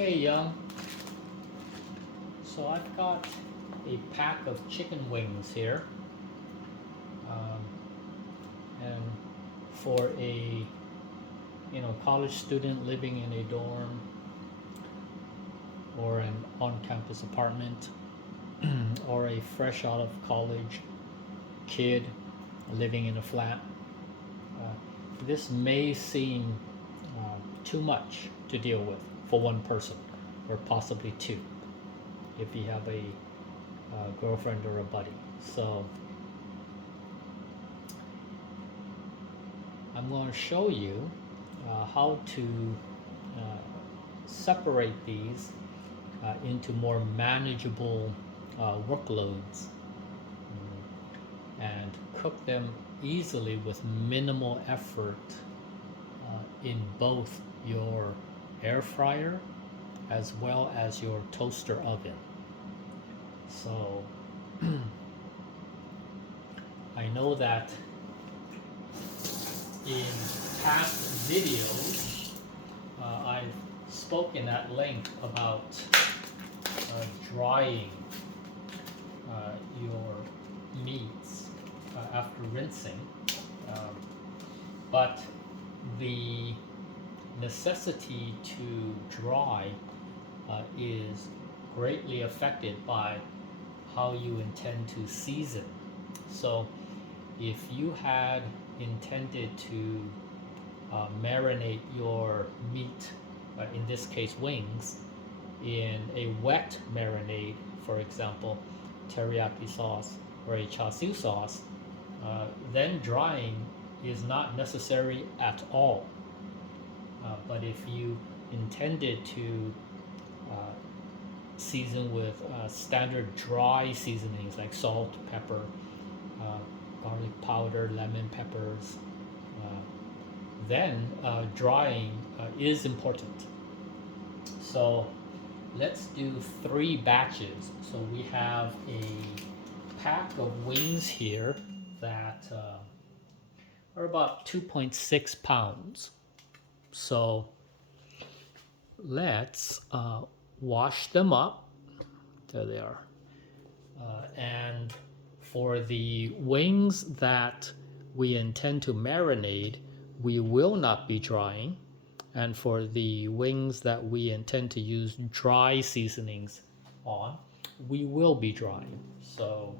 Okay, young. So I've got a pack of chicken wings here, um, and for a college student living in a dorm or an on-campus apartment, or a fresh out of college kid living in a flat, this may seem too much to deal with for one person, or possibly two, if you have a girlfriend or a buddy. So I'm going to show you how to uh, separate these into more manageable workloads, and cook them easily with minimal effort in both your air fryer as well as your toaster oven. So I know that in past videos I've spoken at length about drying your meats after rinsing, um, but the necessity to dry is greatly affected by how you intend to season. So if you had intended to marinate your meat, in this case wings, in a wet marinade, for example, teriyaki sauce or a Siu sauce, then drying is not necessary at all. But if you intended to season with standard dry seasonings like salt, pepper, garlic powder, lemon peppers, then drying is important. So let's do 3 batches. So we have a pack of wings here that are about 2.6 pounds. So let's wash them up. There they are. And for the wings that we intend to marinate, we will not be drying. And for the wings that we intend to use dry seasonings on, we will be drying. So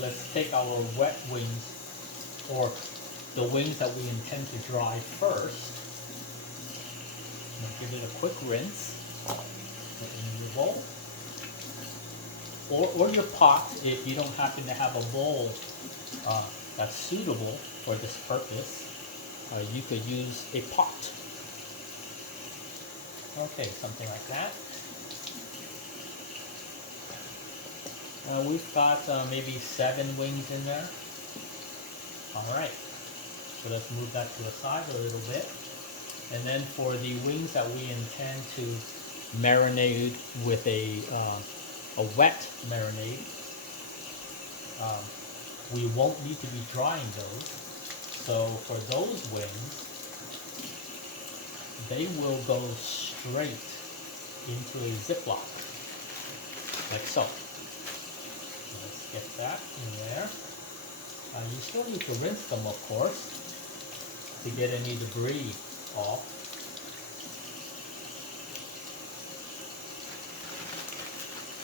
let's take our wet wings, or the wings that we intend to dry first. Give it a quick rinse in your bowl, or your pot if you don't happen to have a bowl that's suitable for this purpose. You could use a pot. Okay, something like that. We've got maybe 7 wings in there. Alright, so let's move that to the side a little bit. And then for the wings that we intend to marinate with a wet marinade, we won't need to be drying those. So for those wings, they will go straight into a Ziploc, like so. Let's get that in there. You still need to rinse them, of course, to get any debris off.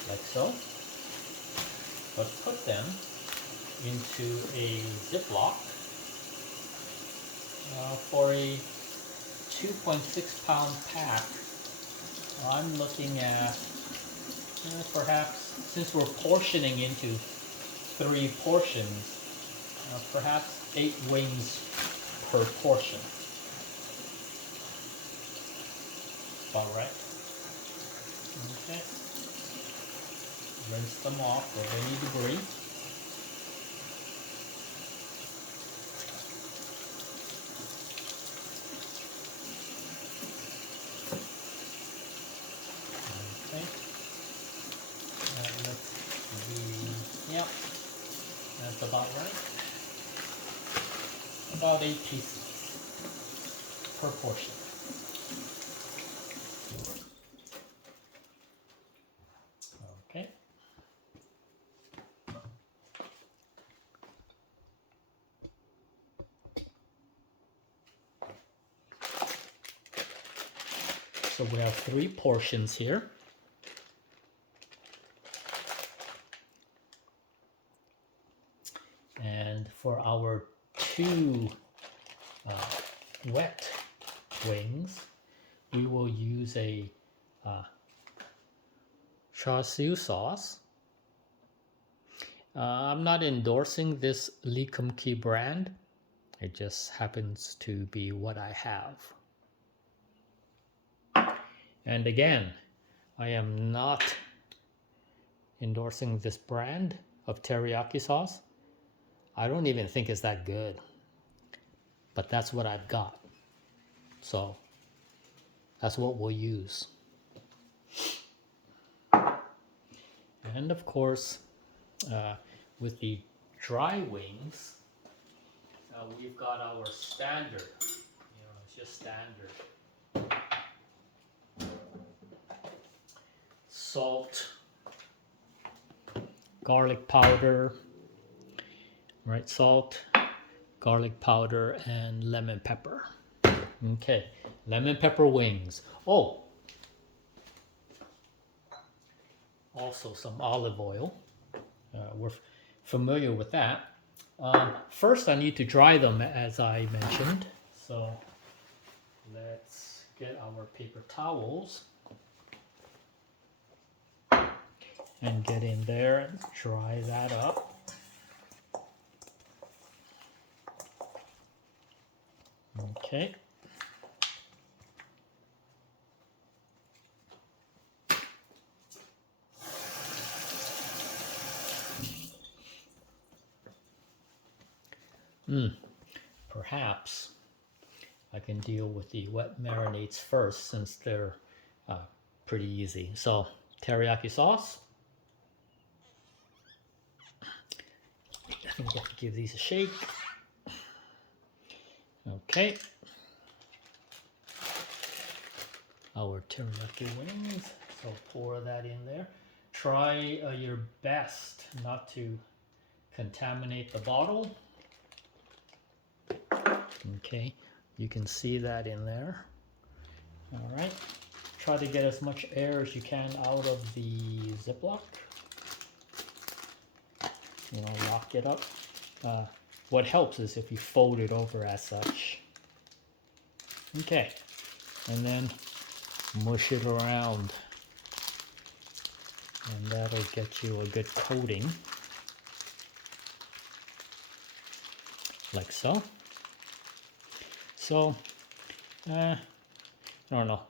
Like so. But put them into a Ziploc for a 2.6 pound pack. I'm looking at perhaps, since we're portioning into 3 portions, perhaps 8 wings per portion. All right. Okay. Rinse them off with any debris. Okay. Let's see. Yep. That's about right. About 8 pieces. per portion. Okay. So we have 3 portions here. And for our 2 wet wings, we will use a Siu sauce. I'm not endorsing this Lee Kum Kee brand. It just happens to be what I have. And again, I am not endorsing this brand of teriyaki sauce. I don't even think it's that good. But that's what I've got. So that's what we'll use. And of course, with the dry wings, we've got our standard. It's just standard. Salt, garlic powder, right? Salt, garlic powder, and lemon pepper. Okay, lemon pepper wings. Oh, also some olive oil. We're familiar with that. First, I need to dry them, as I mentioned. So let's get our paper towels and get in there and dry that up. Okay. Perhaps I can deal with the wet marinades first, since they're pretty easy. So teriyaki sauce. I think we have to give these a shake. Okay. Our teriyaki wings. So pour that in there. Try your best not to contaminate the bottle. Okay, you can see that in there. All right. Try to get as much air as you can out of the Ziploc. Lock it up. What helps is if you fold it over as such. Okay, and then mush it around, and that'll get you a good coating, like so. So, I don't know,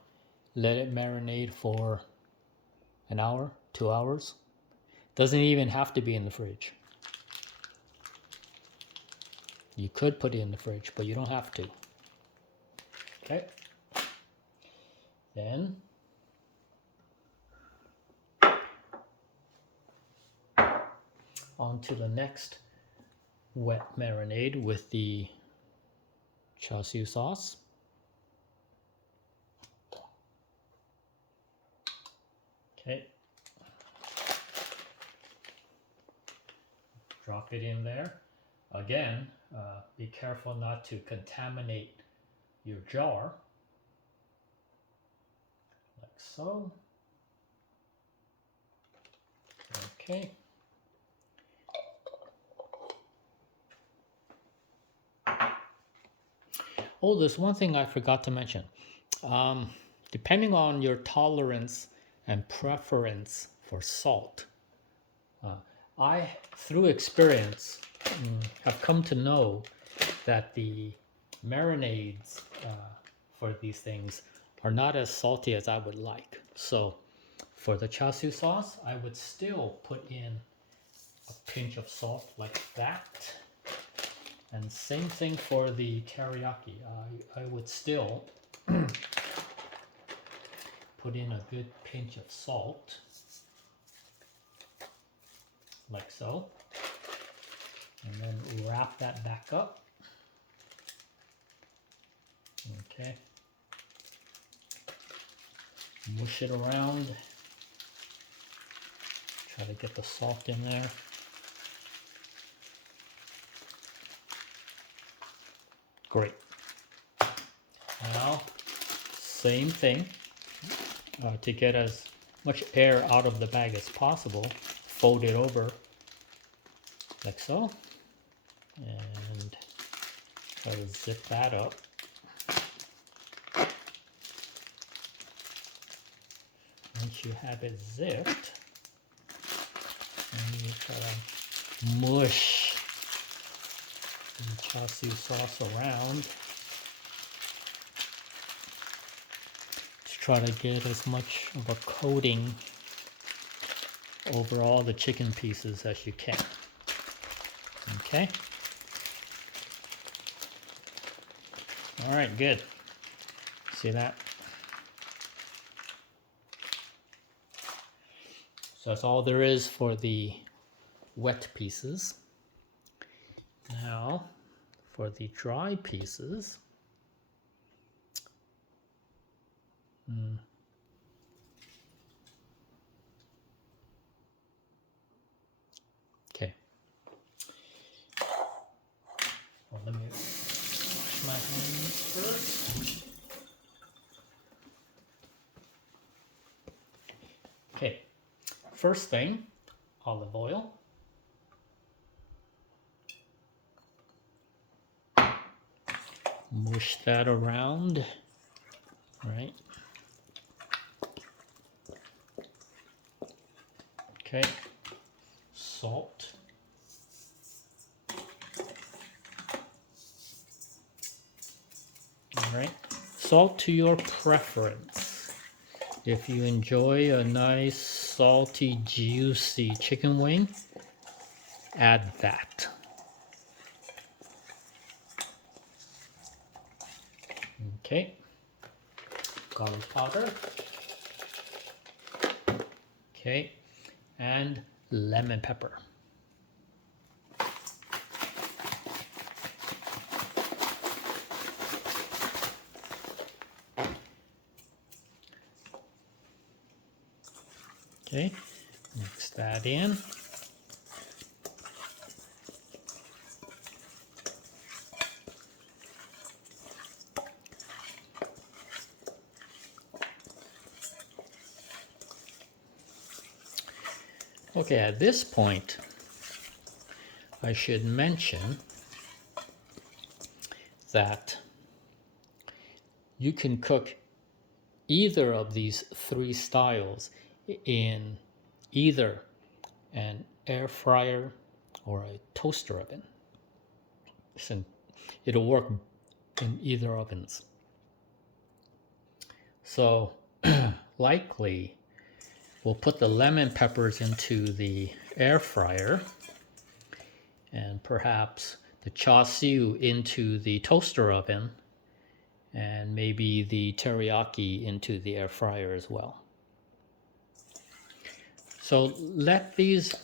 let it marinate for an hour, 2 hours. Doesn't even have to be in the fridge. You could put it in the fridge, but you don't have to. Okay. Then on to the next wet marinade with the Siu sauce. Okay. Drop it in there. Again, be careful not to contaminate your jar. Like so. Okay. Oh, there's one thing I forgot to mention. Depending on your tolerance and preference for salt, I, through experience, have come to know that the marinades for these things are not as salty as I would like. So for the Siu sauce, I would still put in a pinch of salt like that. And same thing for the teriyaki. I would still put in a good pinch of salt, like so, and then wrap that back up. Okay. Mush it around. Try to get the salt in there. Great. Now, same thing. To get as much air out of the bag as possible, fold it over like so. And try to zip that up. Once you have it zipped, and you try to mush the Siu sauce around to try to get as much of a coating over all the chicken pieces as you can. Okay. All right, good. See that? So that's all there is for the wet pieces. Now, for the dry pieces, okay. Well, let me wash my hands first. Okay, first thing, olive oil. Mush that around, right? Okay, salt. All right, salt to your preference. If you enjoy a nice, salty, juicy chicken wing, add that. Okay, garlic powder. Okay, and lemon pepper. Okay, mix that in. Okay, at this point, I should mention that you can cook either of these three styles in either an air fryer or a toaster oven. So it'll work in either ovens. So likely we'll put the lemon peppers into the air fryer and perhaps the char siu into the toaster oven and maybe the teriyaki into the air fryer as well. So let these,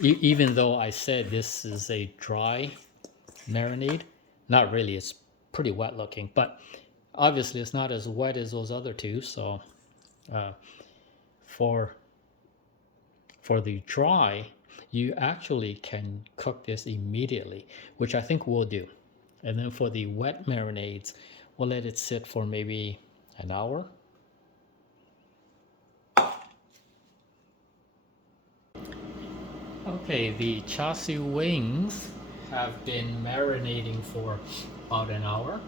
even though I said this is a dry marinade, not really, it's pretty wet looking, but obviously it's not as wet as those other two. So for the dry, you actually can cook this immediately, which I think we'll do. And then for the wet marinades, we'll let it sit for maybe an hour. Okay, the Siu wings have been marinating for about an hour.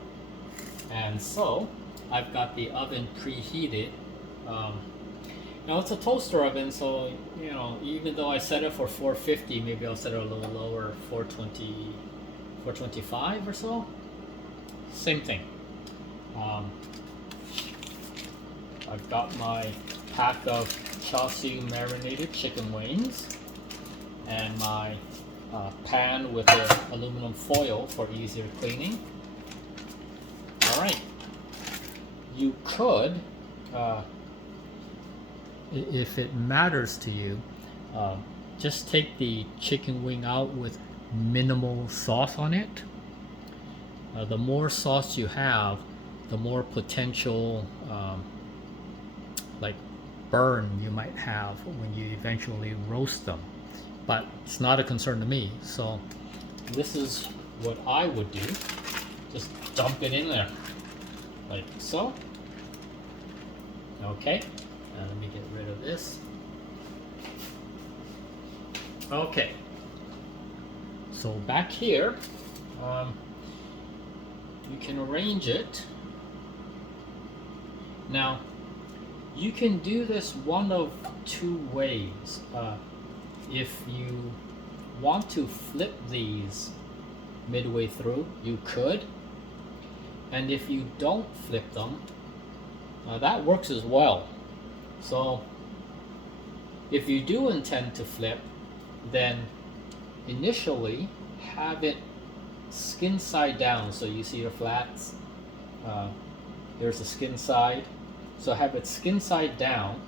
And so I've got the oven preheated. Now it's a toaster oven, so you know, even though I set it for 450, maybe I'll set it a little lower, 420, 425 or so. Same thing. I've got my pack of Siu marinated chicken wings and my pan with the aluminum foil for easier cleaning. All right. You could, if it matters to you, just take the chicken wing out with minimal sauce on it The more sauce you have, the more potential like burn you might have when you eventually roast them. But it's not a concern to me. So this is what I would do. Just dump it in there, like so. Okay, let me get rid of this. Okay, so back here, you can arrange it. Now, you can do this one of two ways. If you want to flip these midway through, you could. And if you don't flip them, that works as well. So if you do intend to flip, then initially have it skin side down. So you see your flats, here's the skin side. So have it skin side down,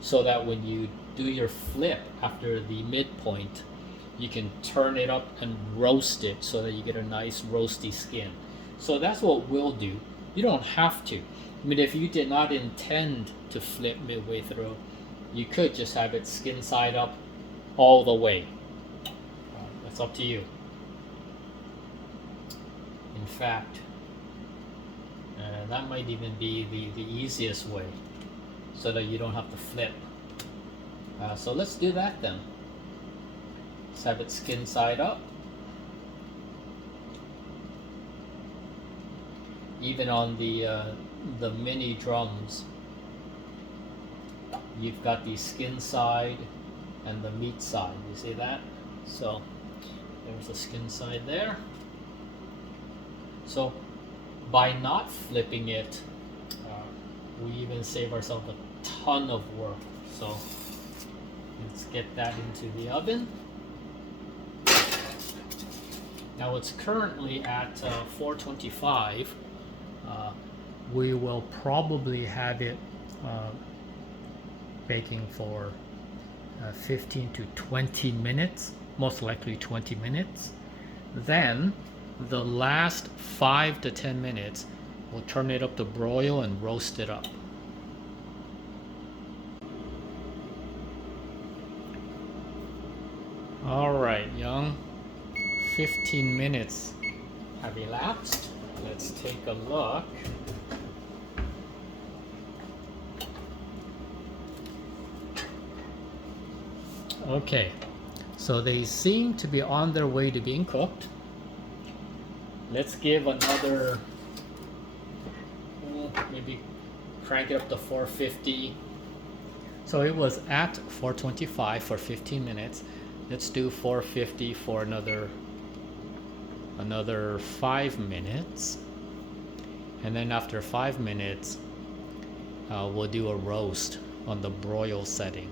so that when you do your flip after the midpoint, you can turn it up and roast it so that you get a nice roasty skin. So that's what we'll do. You don't have to. I mean, if you did not intend to flip midway through, you could just have it skin side up all the way. That's up to you. In fact, that might even be the easiest way, so that you don't have to flip. So let's do that then. Let's have it skin side up. Even on the mini drums, you've got the skin side and the meat side. You see that? So there's the skin side there. So by not flipping it, we even save ourselves a ton of work. So let's get that into the oven. Now it's currently at 425. We will probably have it baking for 15 to 20 minutes, most likely 20 minutes. Then the last 5 to 10 minutes, we'll turn it up to broil and roast it up. All right, Young, 15 minutes have elapsed. Let's take a look. Okay, so they seem to be on their way to being cooked. Let's give another, maybe crank it up to 450. So it was at 425 for 15 minutes. Let's do 450 for another 5 minutes. And then after 5 minutes, we'll do a roast on the broil setting.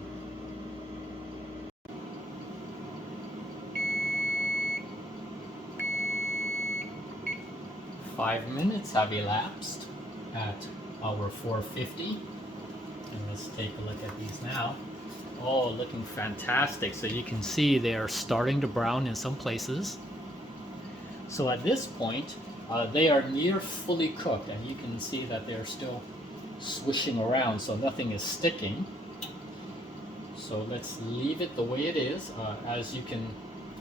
5 minutes have elapsed at our 450. And let's take a look at these now. Oh, looking fantastic. So you can see they are starting to brown in some places. So at this point, they are near fully cooked, and you can see that they're still swishing around, so nothing is sticking. So let's leave it the way it is. As you can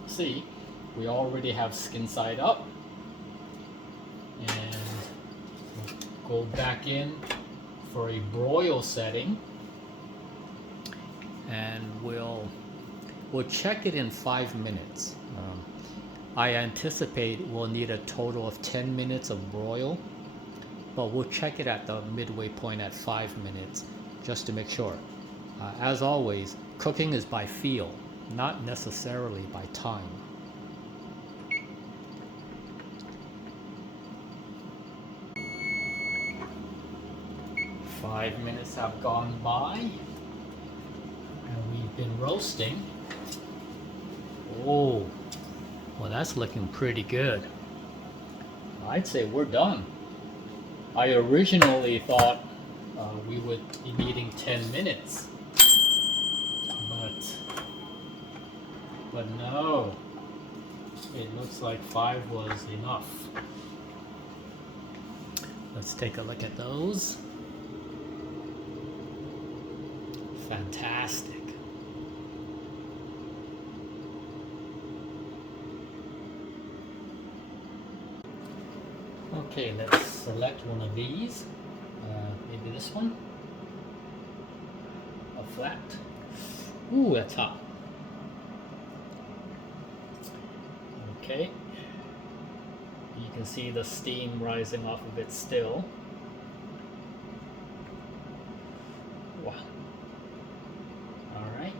see, we already have skin side up. And we'll go back in for a broil setting, and we'll check it in 5 minutes. I anticipate we'll need a total of 10 minutes of broil, but we'll check it at the midway point at 5 minutes just to make sure. As always, cooking is by feel, not necessarily by time. Five minutes have gone by, and we've been roasting. Oh, well, that's looking pretty good. I'd say we're done. I originally thought we would be needing 10 minutes, but no. It looks like 5 was enough. Let's take a look at those. Fantastic. Okay, let's select one of these. Maybe this one. A flat. Ooh, that's hot. Okay. You can see the steam rising off of it still. Wow. All right.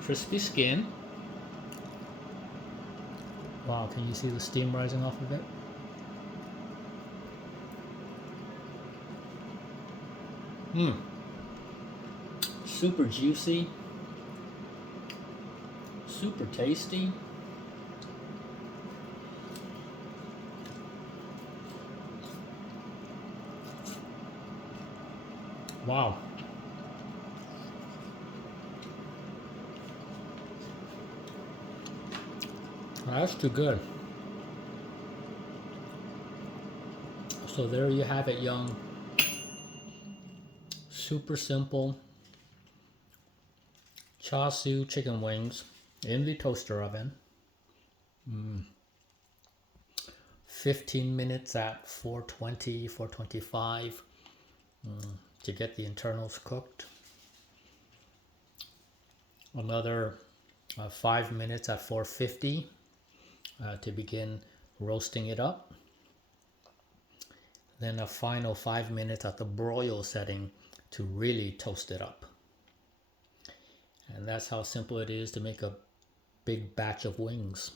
Crispy skin. Wow, can you see the steam rising off of it? Super juicy. Super tasty. Wow. That's too good. So there you have it, young. Super simple char siu chicken wings in the toaster oven. 15 minutes at 420, 425 to get the internals cooked. Another 5 minutes at 450 to begin roasting it up. Then a final 5 minutes at the broil setting to really toast it up. And that's how simple it is to make a big batch of wings.